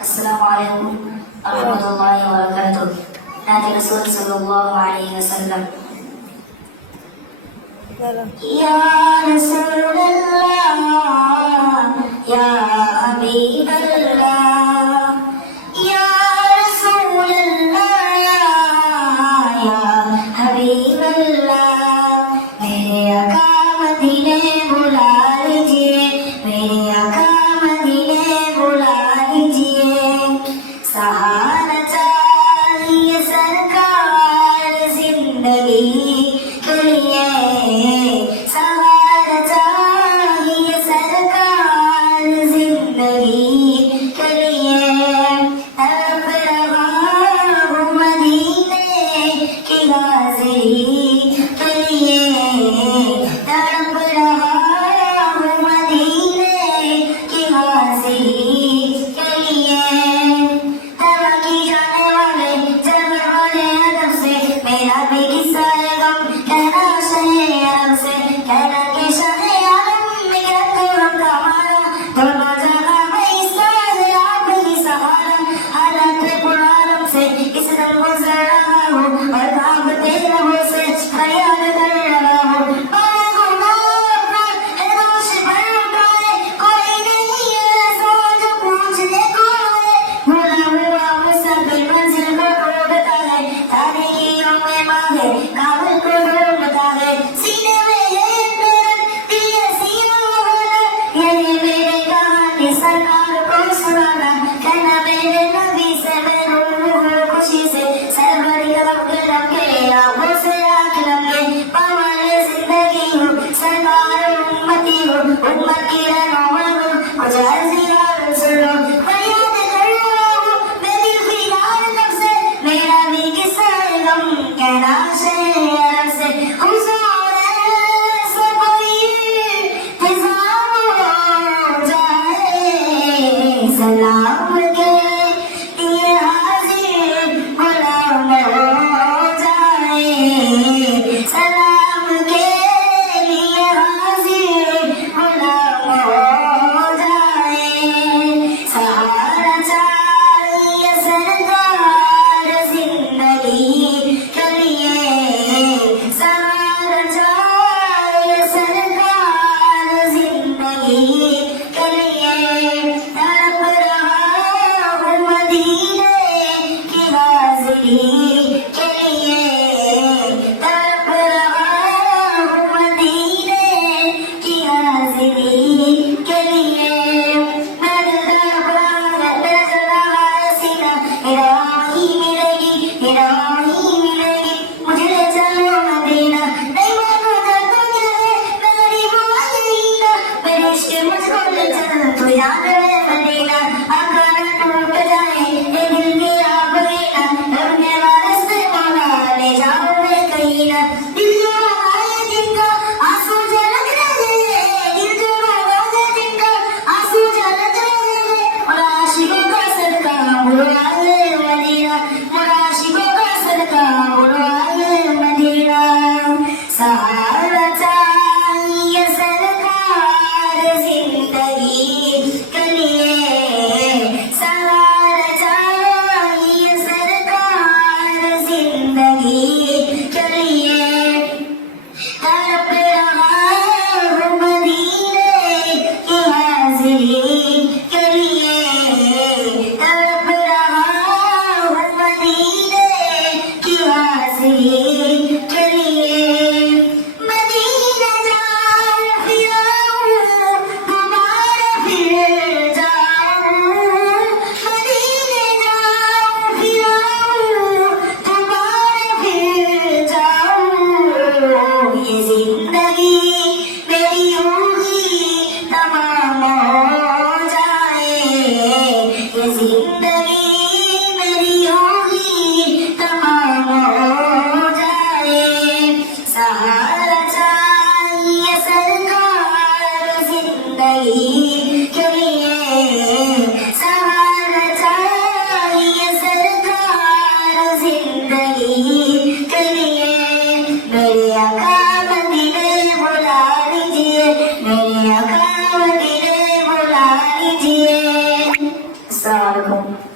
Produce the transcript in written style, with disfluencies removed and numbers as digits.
Assalamualaikum warahmatullahi wabarakatuh. Nabi Rasul sallallahu alaihi wasallam. Ya Rasulullah, ya Habiballah, ya Rasulullah, ya Habiballah. मेरे आका मदीने बुला लीजिए, मेरे आका मदीने बुला लीजिए। सहारा चाहिए सरकार जिंदगी के लिए, सहारा चाहिए सरकार जिंदगी के लिए। तड़प रहा हूँ मदीने की हाज़िरी के लिए, तड़प रहा हूँ मदीने की हाज़िरी के लिए। तरक्की जाने वाले जलने वाले अदब से मेरा भी किस्सा है गम, कहना शहे अरब से, कहना कि शहे आलम में गिरा तो हम का मारा, दोनों जगह में इस तरह से आपकी सहारा। हालात में पुरानम से इस दम गुजर रहा हूँ और कांपते लबों से फरियाद कर रहा हूँ। पाए गुनाह अपना एकदम से भर उठाए, कोई नहीं ऐसा जो पूछने को आए। भूला हुआ मुसाफिर मंजिल को ढूंढता है, तारीकियों में मांगे काबिल को ढूंढता है। सीने में ये मेरठ दिल सीना होना, यही मेरे कहानी सरकार को सुनाना। कहना मेरे नबी से मैं रूह खुशी से, सरवर कदम के लम्हे आंखों से आँख लम्हे। पावाले जिंदगी हूँ सरकार उम्मती हूँ, उम्मत की रहनुमा हूँ, मुझे अर्ज़ियार सुनो। फरियाद कर रहा हूँ मैं दिल की यार तब से, मेरा भी किस्सा है गम, कहना शहे अरब से। हुज़ूर ऐसा कोई इंतज़ाम हो जाए, सलाम के लिए हाज़िर गुलाम हो जाए, सलाम के लिए हाज़िर गुलाम हो जाए। सहारा चाहिए सरकार जिंदगी के लिए, सहारा चाहिए सरकार जिंदगी के लिए। तड़प रहा हूँ मदीने की हाज़िरी के लिए, तड़प रहा हूँ मदीने की हाज़िरी के लिए। मैं दिल तड़प रहा है, मेरा जल रहा है सीना, मेरा वहीं मिलेगी, मेरा वहीं मिलेगी, मुझे ले चलो मदीना। नहीं मानो जाता क्या है मेरी वो यकीना, मेरे इश्क़ मुझको ले चल तू याद है मदीना। आका न टूट जाए ये दिल की आग ना, डरने वाले से मौला ले जाओ मैं कहीं ना। दिल जो लगाए जिनका आंसू झलक रहे, दिल जो लगाए जिनका आंसू झलक रहे, और आशिकों का सदका बुलवाए मदीना, और आशिकों का सदका बुलवाए मदीना। सहारा चाहिए सरकार जिंदगी के लिए, सहारा चाहिए सरकार जिंदगी के लिए। तड़प रहा हूँ मदीने की हाज़िरी के लिए, तड़प रहा हूँ मदीने की हाज़िरी के लिए। मदीना जाऊँ फिर आऊँ, दोबारा फिर जाऊँ, मदीने जाऊँ फिर आऊँ, दोबारा फिर जाऊँ। ये जिंदगी मेरी होगी तमाम हो जाए, ये जिंदगी मेरी होगी तमाम हो जाए। सहारा चाहिए सरकार जिंदगी के लिए, सहारा चाहिए सरकार जिंदगी के लिए। मेरे आका मदीने बुला लीजिए, मेरे आका मदीने बुला लीजिए। अस्सलाम वालेकुम।